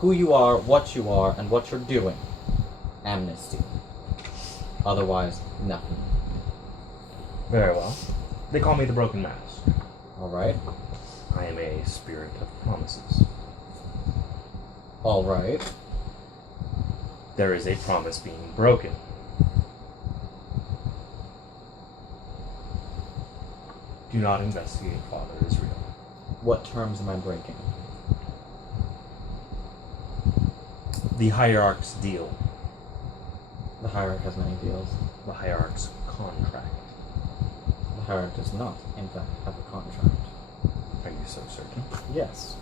who you are, and what you're doing. Amnesty. Otherwise, nothing. Very well. They call me the Broken Mask. Alright. I am a spirit of promises. Alright. There is a promise being broken. Do not investigate Father Israel. What terms am I breaking? The Hierarch's deal. The Hierarch has many deals. The Hierarch's contract. The Hierarch does not, in fact, have a contract. Are you so certain? Yes.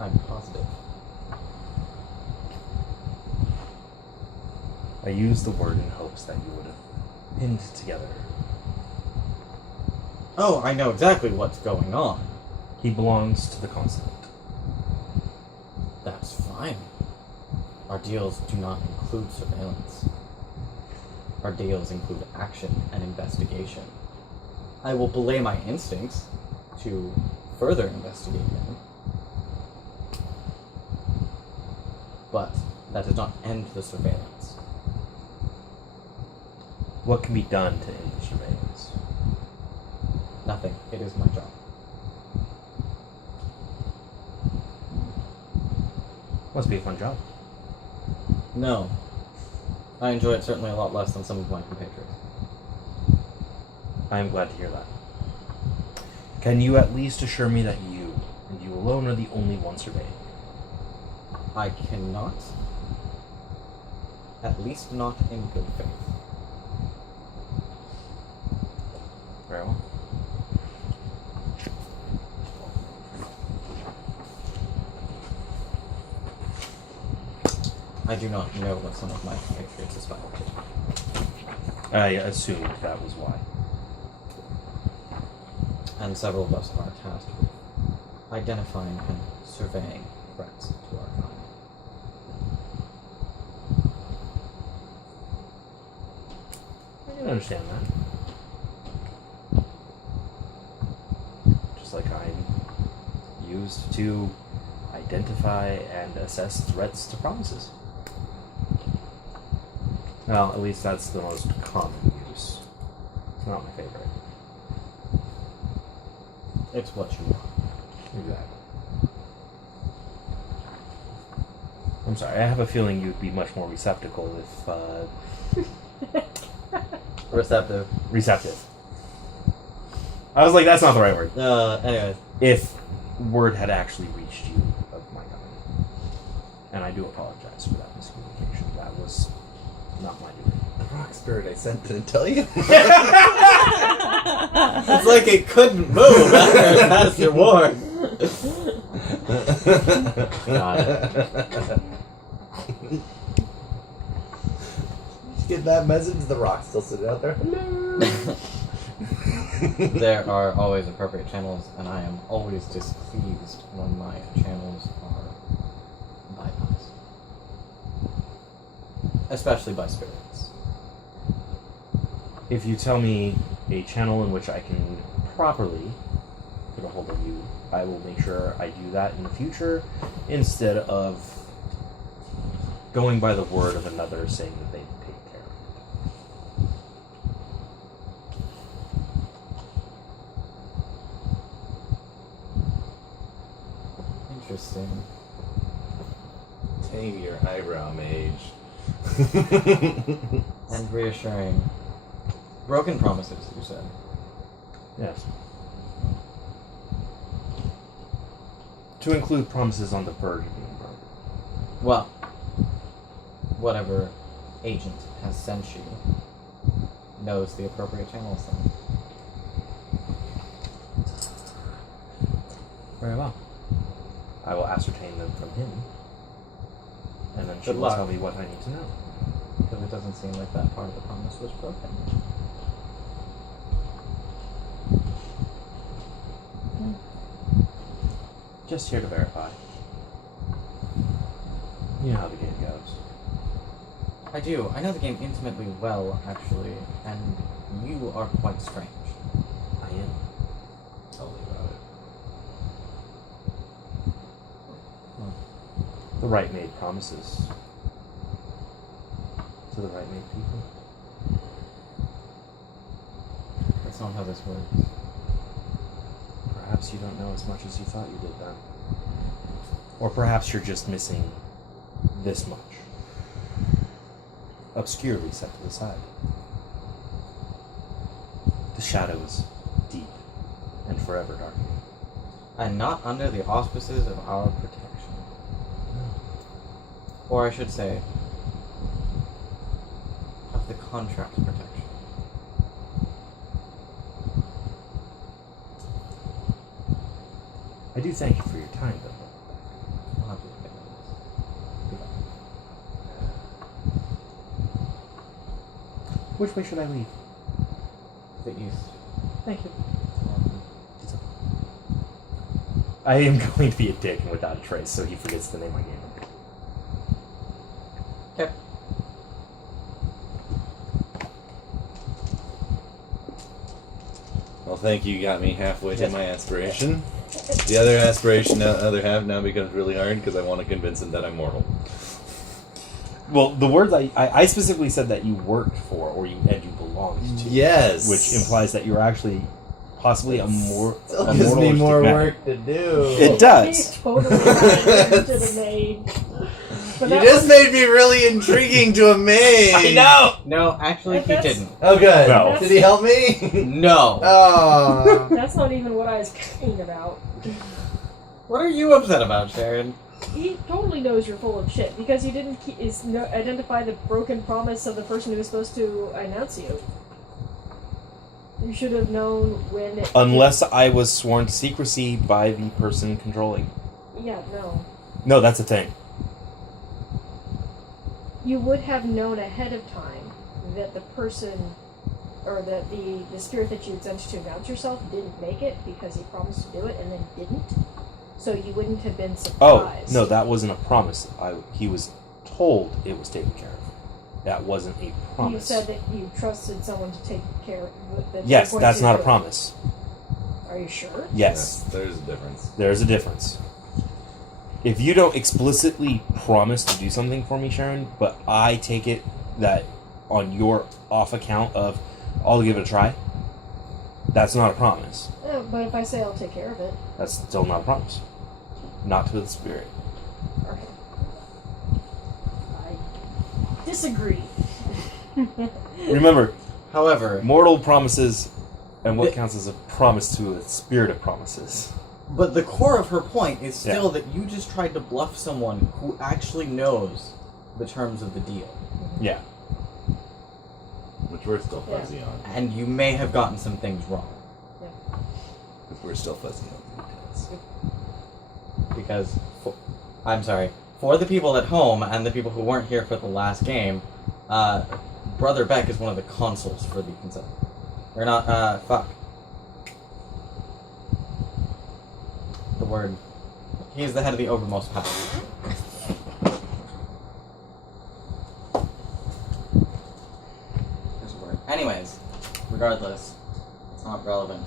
I'm positive. I used the word in hopes that you would have pinned together. Oh, I know exactly what's going on. He belongs to the continent. That's fine. Our deals do not include surveillance. Our deals include action and investigation. I will belay my instincts to further investigate him. But that does not end the surveillance. What can be done to end the surveillance? Nothing. It is my job. Must be a fun job. No. I enjoy it certainly a lot less than some of my compatriots. I am glad to hear that. Can you at least assure me that you, and you alone, are the only one surveying? I cannot. At least not in good faith. Very well. I do not know what some of my compatriots aspire to. I assumed that was why. And several of us are tasked with identifying and surveying threats to our kind. I can understand that. Just like I'm used to identify and assess threats to promises. Well, at least that's the most common use. It's not my favorite. It's what you want. Exactly. I'm sorry, I have a feeling you'd be much more receptacle if, Receptive. receptive. I was like, that's not the right word. Anyways. If word had actually reached you of my kind. And I do apologize for that miscommunication. That was not my doing. Rock spirit I sent didn't tell you? It's like it couldn't move after it passed your ward. Got it. Get that message? The rock still sitting out there. Hello. There are always appropriate channels, and I am always displeased when my channels are bypassed. Especially by spirits. If you tell me a channel in which I can properly get a hold of you, I will make sure I do that in the future instead of going by the word of another saying that they take care of it. Interesting. Tame your eyebrow, mage. And reassuring. Broken promises, you said. Yes. To include promises on the verge of being broken. Well, whatever agent has sent you knows the appropriate channels then. Very well. I will ascertain them from him. And then she Good will luck. tell me what I need to know. Because it doesn't seem like that part of the promise was broken. Just here to verify. You know how the game goes. I do. I know the game intimately well, actually, and you are quite strange. I am. Tell me about it. The right made promises to the right made people. That's not how this works. Perhaps you don't know as much as you thought you did then. Or perhaps you're just missing this much. Obscurely set to the side. The shadow is deep and forever darkening. And not under the auspices of our protection. Or I should say, of the contract's protection. I do thank you for your time, though. I'll have to look at this. Which way should I leave? The east. Thank you. I am going to be a dick and without a trace, so he forgets the name I gave him. Okay. Well, thank you. You got me halfway to Yes. my aspiration. The other aspiration, the other half, now becomes really hard because I want to convince him that I'm mortal. Well, the words I specifically said that you worked for, or you belonged to. Yes. Which implies that you're actually possibly Still a gives me mortal more stigmatic. work to do. It does. He totally should have made. But You that just was- made me really intriguing to a maid. I know! No, actually, he That's- didn't. Oh, good. No. Did he help me? No. Oh. That's not even what I was kidding about. What are you upset about, Sharon? He totally knows you're full of shit because you didn't identify the broken promise of the person who was supposed to announce you. You should have known when. Unless I was sworn to secrecy by the person controlling. Yeah, no. No, that's the thing. You would have known ahead of time that the person, or that the spirit that you had sent to announce yourself didn't make it because he promised to do it and then didn't. So you wouldn't have been Oh, surprised. no, that wasn't a promise. He was told it was taken care of. That wasn't a promise. You said that you trusted someone to take care of that. Yes, they're going that's to not do a it. promise. Are you sure? Yes, There's a difference. there's a difference. If you don't explicitly promise to do something for me, Sharon, but I take it that on your off account of, I'll give it a try, that's not a promise. But if I say I'll take care of it, That's still not a promise. Not to the spirit. okay. I disagree. Remember, However, mortal promises and what The- counts as a promise to a spirit of promises. but the core of her point is still Yeah. that you just tried to bluff someone who actually knows the terms of the deal. Yeah. Which we're still fuzzy on. And you may have gotten some things wrong. Which we're still fuzzy on the details. Because, I'm sorry, for the people at home and the people who weren't here for the last game, Brother Beck is one of the consuls for the consent. Or not, fuck. The word. He is the head of the overmost power. There's a word. Anyways, regardless, it's not relevant.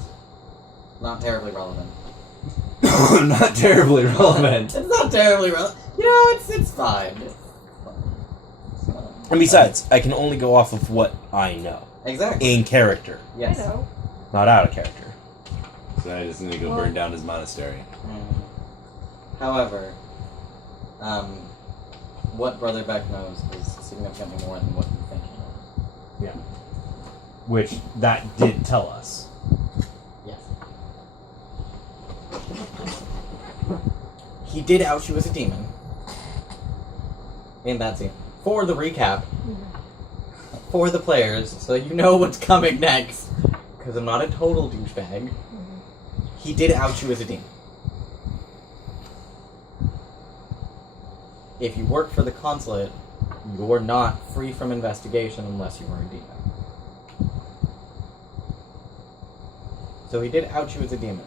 Not terribly relevant. Not terribly relevant. It's not terribly relevant. You know, it's fine. It's fine. It's not- And besides, I can only go off of what I know. Exactly. In character. Yes. I know. Not out of character. So I just need to go Well- burn down his monastery. However, what Brother Beck knows is significantly more than what you think he knows. Yeah. Which that did tell us. Yes. He did out you as a demon. In that scene. For the recap, for the players, so you know what's coming next, because I'm not a total douchebag, he did out you as a demon. If you work for the consulate, you're not free from investigation unless you are a demon. So he did out you as a demon.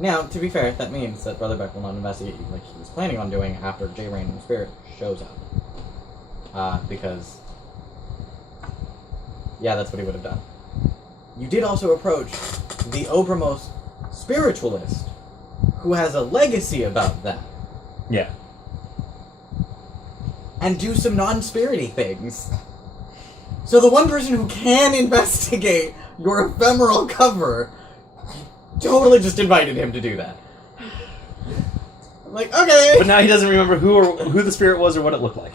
Now, to be fair, that means that Brother Beck will not investigate you like he was planning on doing after J. Random Spirit shows up. Because, yeah, that's what he would have done. You did also approach the Obermost spiritualist, who has a legacy about that. Yeah. and do some non-spirity things. So the one person who can investigate your ephemeral cover totally just invited him to do that. I'm like, okay. But now he doesn't remember who the spirit was or what it looked like.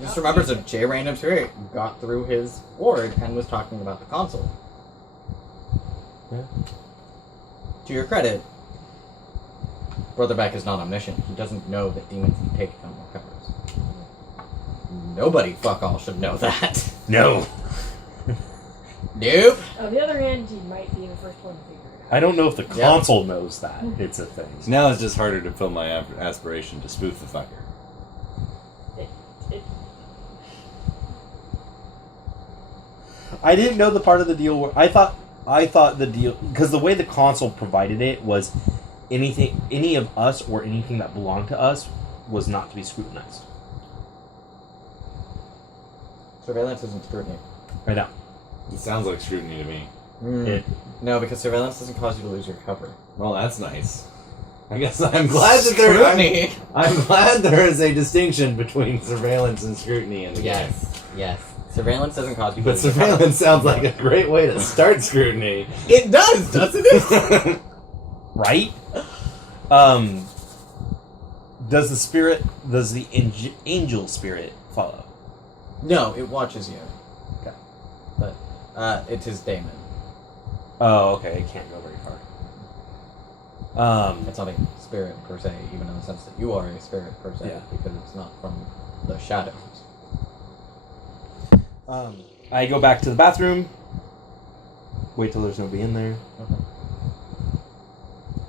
Just remembers a J random spirit got through his ward and was talking about the console. Yeah. To your credit, Brother Beck is not omniscient. He doesn't know that demons can take ephemeral covers. Nobody fuck all should know that. No. Nope. On the other hand, he might be the first one to figure it out. I don't know if the console knows that it's a thing. Now it's just harder to fill my aspiration to spoof the fucker. I didn't know the part of the deal where I thought the deal, because the way the console provided it was any of us or anything that belonged to us was not to be scrutinized. Surveillance isn't scrutiny. Right now. It sounds like scrutiny to me. No, because surveillance doesn't cause you to lose your cover. Well, that's nice. I guess I'm glad that I'm glad there is a distinction between surveillance and scrutiny in the game. Yes. Surveillance doesn't cause you to But lose your cover. surveillance sounds like a great way to start scrutiny. It does, doesn't it? Right? Does the angel spirit follow? No, it watches you. Okay. But, it's his daemon. Oh, okay. It can't go very far. It's not a spirit per se, even in the sense that you are a spirit per se, Yeah. because it's not from the shadows. I go back to the bathroom. Wait till there's nobody in there. Okay.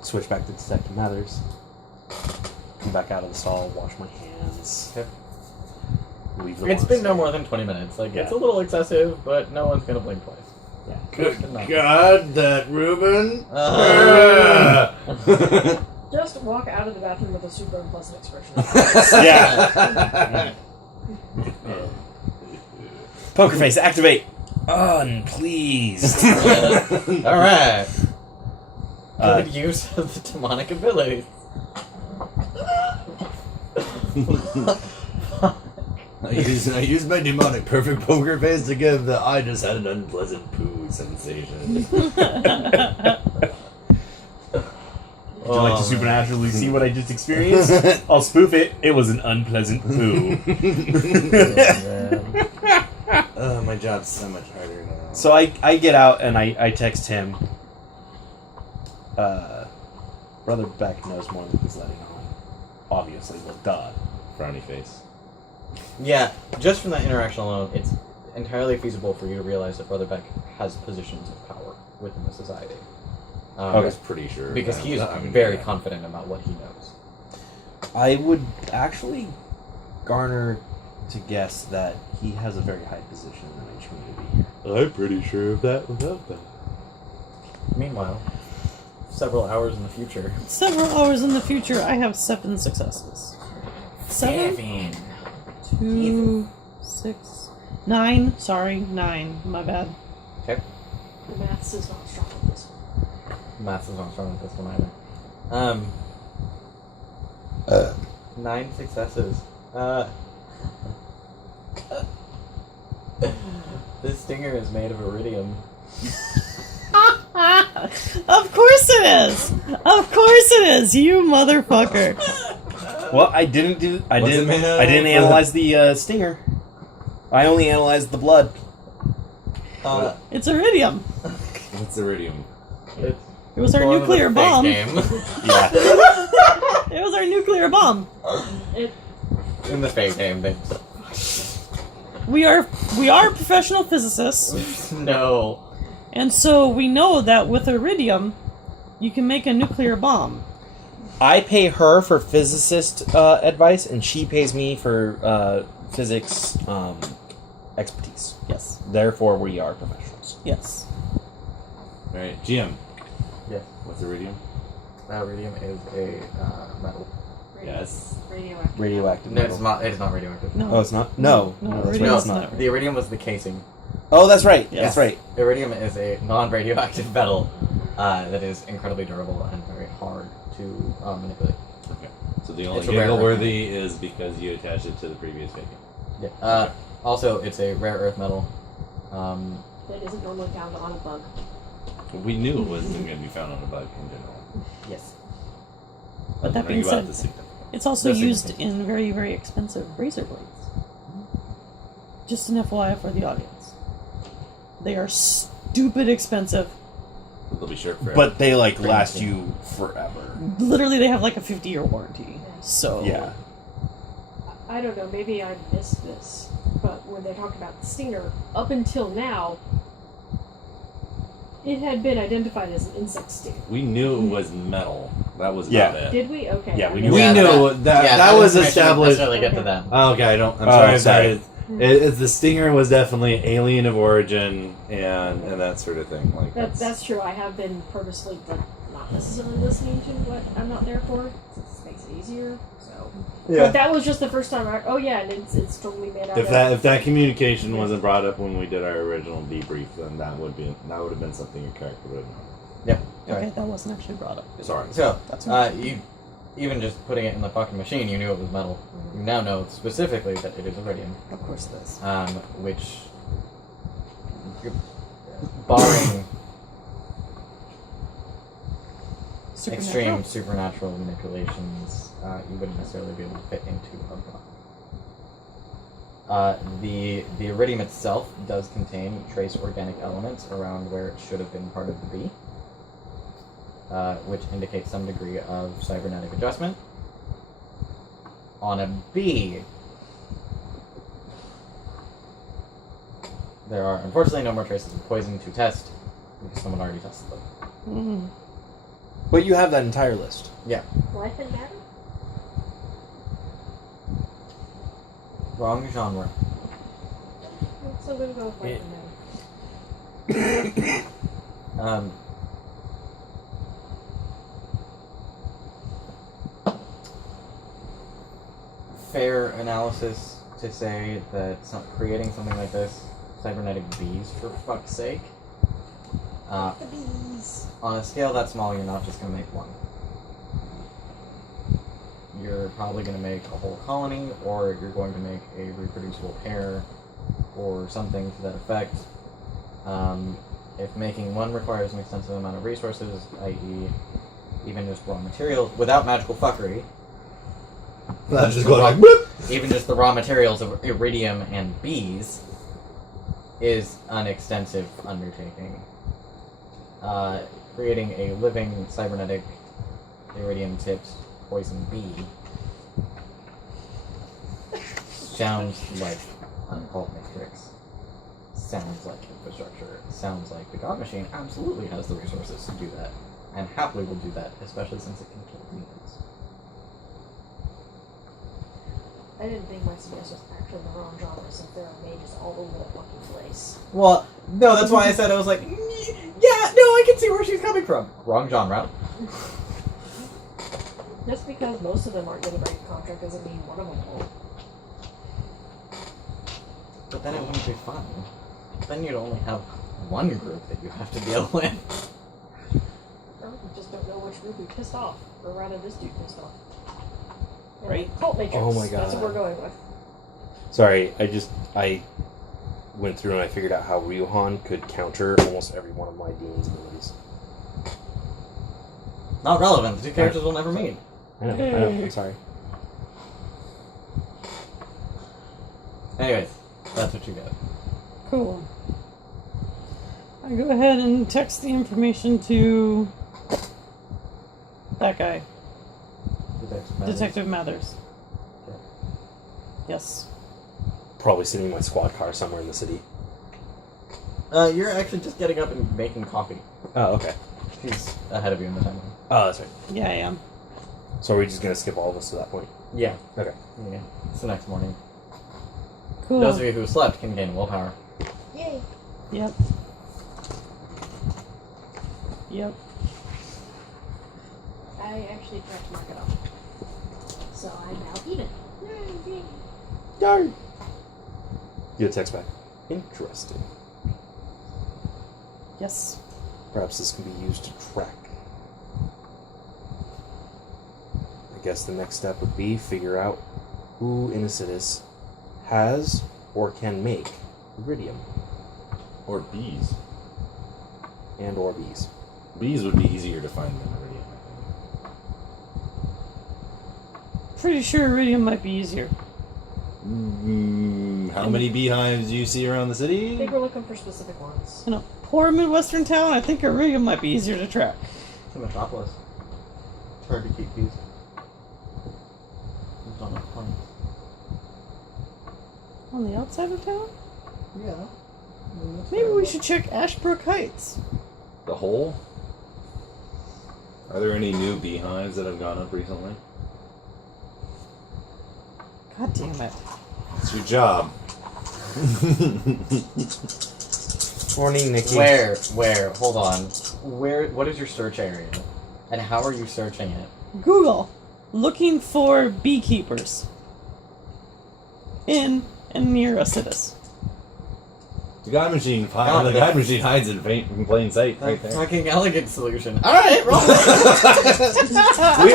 Switch back to Detective Mathers. Come back out of the stall, wash my hands. Okay. Leave the It's water been no more than 20 minutes. Like, Yeah. it's a little excessive, but no one's gonna blink twice. Yeah. Good God, that Reuben! Just walk out of the bathroom with a super unpleasant expression. Yeah. Poker face, activate. Unpleased. Alright. Good use of the demonic abilities. I used my demonic perfect poker face to give the I just had an unpleasant poo sensation. Would you like to supernaturally see what I just experienced? I'll spoof it. It was an unpleasant poo. Oh, my job's so much harder now. So I get out and I text him. Brother Beck knows more than he's letting on. Obviously, well, duh. Frowny face. Yeah, just from that interaction alone, it's entirely feasible for you to realize that Brother Beck has positions of power within the society. I was pretty sure. Because he is I mean, very yeah. confident about what he knows. I would actually garner to guess that he has a very high position in the community here. I'm pretty sure of that without that. Meanwhile, several hours in the future. Several hours in the future, I have 7 successes. 7? 2, 6, 9. Sorry, 9. My bad. Okay. The maths is not strong with this one. Maths is not strong with this one either. 9 successes. This stinger is made of iridium. Of course it is! Of course it is, you motherfucker! Well, I didn't analyze the stinger. I only analyzed the blood. It's iridium. What's iridium? It's It was our one of the nuclear fake bomb. Game. Yeah. It was our nuclear bomb. In the fake game, they... We are professional physicists, No. and so we know that with iridium, you can make a nuclear bomb. I pay her for physicist advice, and she pays me for physics expertise. Yes. Therefore, we are professionals. Yes. Right, GM. Yes. What's iridium? Iridium is a metal. Yes. Radioactive. Radioactive No, metal. it is not radioactive. No. Oh, it's not? No. No, that's right, iridium it's is not. not. The iridium was the casing. Oh, that's right. Yes. That's right. Iridium is a non-radioactive metal that is incredibly durable and very hard to manipulate. Okay. So So the only It's a rare giggle earth worthy is because you attached it to the previous giggle. Yeah. Also, it's a rare earth metal. That isn't normally found on a bug. We knew it wasn't going to be found on a bug in general. Yes. But that being Wondering about said, the significance. it's also That's used significant. in very, very expensive razor blades. Just an FYI for the audience. They are stupid expensive. They'll be sure forever. But they like last you forever. Literally, they have like a 50-year warranty. So Yeah. I don't know, maybe I missed this, but when they talked about the stinger, up until now, it had been identified as an insect sting. we knew it was metal. That was Yeah. about it. Did we? Okay. Yeah, I we missed knew We that. knew that was information established. Doesn't necessarily get to them. Oh, okay, I'm Oh, sorry. sorry. The stinger was definitely alien of origin and that sort of thing. Like That's true. I have been purposely not necessarily listening to what I'm not there for. It makes it easier. So, but that was just the first time. And it's totally made out. if that communication wasn't brought up when we did our original debrief, then that would have been something your character would have known. Yep. Okay, that wasn't actually brought up. Sorry. So, That's you even just putting it in the fucking machine, you knew it was metal. You now know specifically that it is iridium, Of course it is. which, barring extreme supernatural manipulations, you wouldn't necessarily be able to fit into a gun. The iridium itself does contain trace organic elements around where it should have been part of the bee, which indicates some degree of cybernetic adjustment. On a bee, there are unfortunately no more traces of poison to test because someone already tested them. Mm. But you have that entire list. Yeah. Life and matter. Wrong genre. So we're gonna go with life and matter. Fair analysis to say that creating something like this, cybernetic bees for fuck's sake, The bees. on a scale that small, you're not just going to make one. You're probably going to make a whole colony, or you're going to make a reproducible pair, or something to that effect. If making one requires an extensive amount of resources, i.e. even just raw materials, without magical fuckery, That's just going like whoop. even just the raw materials of iridium and bees is an extensive undertaking. Creating a living cybernetic iridium-tipped poison bee sounds like Unpulp Matrix. Sounds like infrastructure. Sounds like the God Machine absolutely has the resources to do that, and happily will do that, especially since it can kill demons. I didn't think my suggestion was actually the wrong genre since there are mages all over the fucking place. Well, no, that's why I said I was like, yeah, no, I can see where she's coming from. Wrong genre. Just because most of them aren't going to break a contract doesn't mean one of them won't. But then it wouldn't be fun. Then you'd only have one group that you have to deal with. Well, you just don't know which group we pissed off, or rather this dude pissed off. And Right. Cult Matrix. Oh my That's what God. we're going with. Sorry, I went through and I figured out how Ryuhan could counter almost every one of my demon's abilities. Not relevant. The two characters will never meet. I know, I'm sorry. Anyways, that's what you get. Cool. I go ahead and text the information to that guy, Detective Mathers. Okay. Yes. Probably sitting in my squad car somewhere in the city. You're actually just getting up and making coffee. Oh, okay. He's ahead of you in the timeline. Oh, that's right. Yeah, I am. So are we just gonna skip all of us to that point? Yeah. Okay. Yeah. It's the next morning. Cool. Those of you who slept can gain willpower. Yay! Yep. Yep. I actually forgot to mark it off. So I'm now even. Yay! Darn. Get a text back. Interesting. Yes. Perhaps this can be used to track. I guess the next step would be figure out who in Acidus has or can make iridium Or bees. and or bees. Bees would be easier to find than iridium, I Pretty sure iridium might be easier. think. How many beehives do you see around the I city? think we're looking for specific ones. In a poor Midwestern town, I think iridium might be easier to track. It's a metropolis. It's hard to keep bees. There's not enough honey. On the outside of town? Yeah. Maybe we should check Ashbrook Heights. The hole? Are there any new beehives that have gone up recently? God damn it. It's your job. Morning, Nikki. Where? Hold on. What is your search area? And how are you searching it? Google. Looking for beekeepers. In and near Acidus. The guide machine, God, the guide machine hides in plain sight. Right there. Fucking elegant solution. Alright, roll.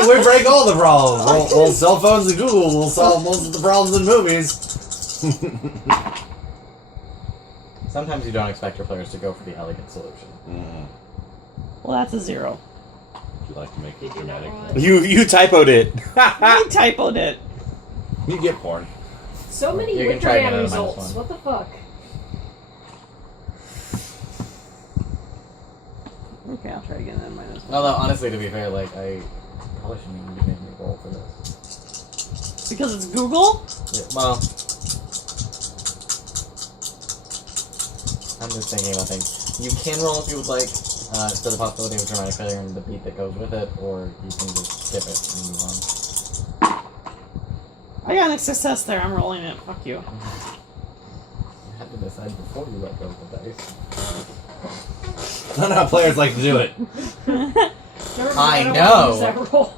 we break all the problems. Well, cell phones and Google will solve most of the problems in movies. Sometimes you don't expect your players to go for the elegant solution. Well, that's a 0. Would you like to make it dramatic? You typoed it. I typoed it. You get porn. So many You can Wicker try again Man at a -1. results. What the fuck? Okay, I'll try again then minus 1. Although, honestly, to be fair, like, I probably shouldn't even be making a roll for this. Because it's Google? Yeah, well, I'm just thinking about things. You can roll if you would like, for the possibility of dramatic failure and the beat that goes with it, or you can just skip it and move on. I got a success there. I'm rolling it. Fuck you. You had to decide before you let go of the dice. That's not how players like to do it. I don't know. wanna use that roll.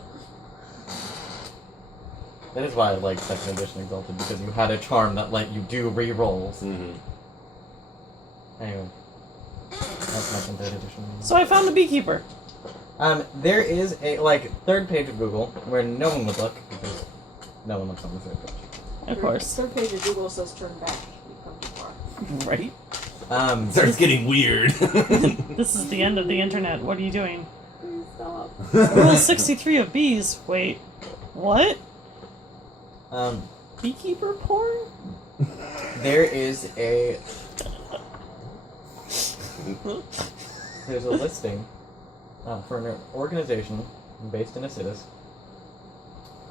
That is why I like Second Edition Exalted, because you had a charm that let you do re-rolls. Anyway. That's my Third Edition. So I found a beekeeper. There is a, third page of Google where no one would look, because no one looks on the third page. Of course. Third page of Google says turn back. You've come too far. Right? Starts getting weird. This is the end of the internet. What are you doing? Please stop. Rule 63 of bees. Wait. What? Beekeeper porn? There is a... There's a listing for an organization based in Acidus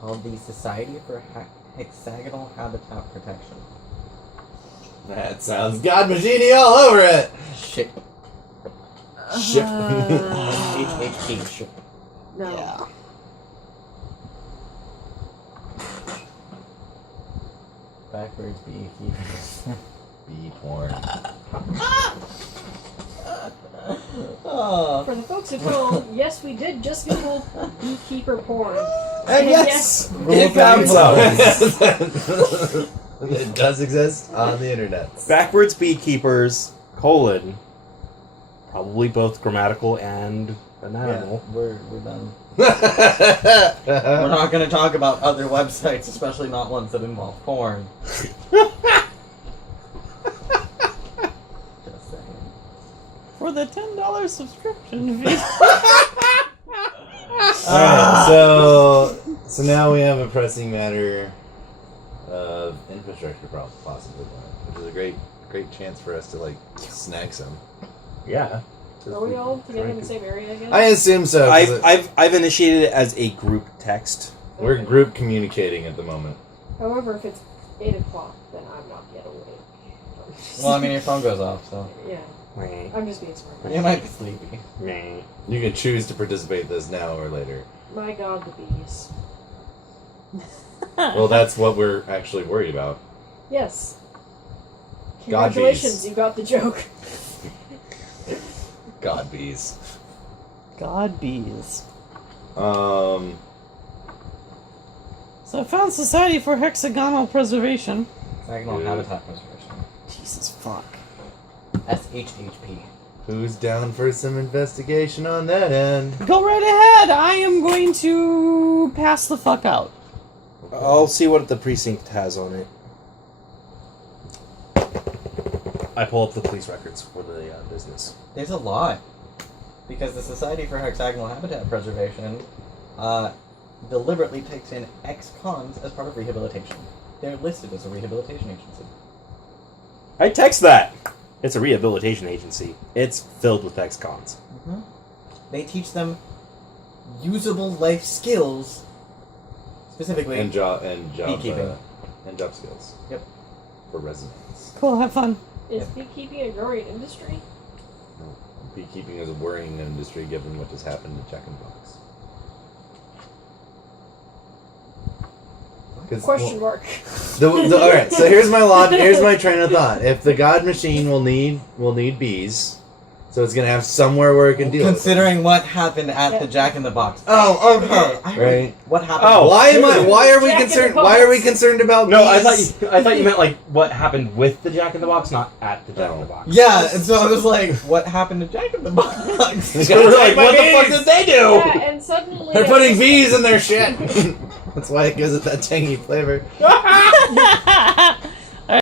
called the Society for Hexagonal Habitat Protection. That sounds God machine all over it. Ship. Ship. HHP. Ship. No. Yeah. Backwards beekeepers. Bee porn. Oh. For the folks at home, yes, we did just Google beekeeper porn. And yes, it comes up. It does exist on the internet. Backwards beekeepers, probably both grammatical and anatomical. Yeah, we're done. We're not going to talk about other websites, especially not ones that involve porn. Just saying. For the $10 subscription fee. Alright, so now we have a pressing matter of infrastructure problem, possibly, which is a great chance for us to snag some. Yeah. Are we all together in the same area again? I assume so. 'Cause I've initiated it as a group text. we're Okay. group communicating at the moment. However, if it's 8 o'clock, then I'm not yet awake. Well, I mean, your phone goes off, so Yeah, Meh, I'm just being smart. you might be sleepy. meh. You can choose to participate in this now or later. My god, the bees. Well, that's what we're actually worried about. Yes. God Congratulations, bees. you got the joke. God bees. God bees. Um, So I found Society for Hexagonal Preservation. Hexagonal Dude. Habitat Preservation. Jesus fuck. SHHP. Who's down for some investigation on that end? Go right ahead. I am going to pass the fuck out. I'll see what the precinct has on it. I pull up the police records for the business. There's a lot. Because the Society for Hexagonal Habitat Preservation deliberately takes in ex-cons as part of rehabilitation. They're listed as a rehabilitation agency. I text that! It's a rehabilitation agency. It's filled with ex-cons. Mm-hmm. They teach them usable life skills, specifically And job beekeeping. and job skills. Yep. For residents. Cool, have fun. Is beekeeping a growing industry? Beekeeping is a worrying industry given what just happened to Jack in the Box. Question mark. All right, so here's my train of thought. If the God Machine will need bees, so it's gonna have somewhere where it can deal. Considering what happened at the Jack in the Box. Oh, okay. Right. What happened? Oh, Why are we Jack in the concerned? Box. Why are we concerned about bees? No, I thought you meant like what happened with the Jack in the Box, not at the Jack in the Box. Yeah, and so I was like, what happened to Jack in the Box? So we're like, what the fuck did they do? Yeah, and suddenly They're putting bees in their shit. That's why it gives it that tangy flavor.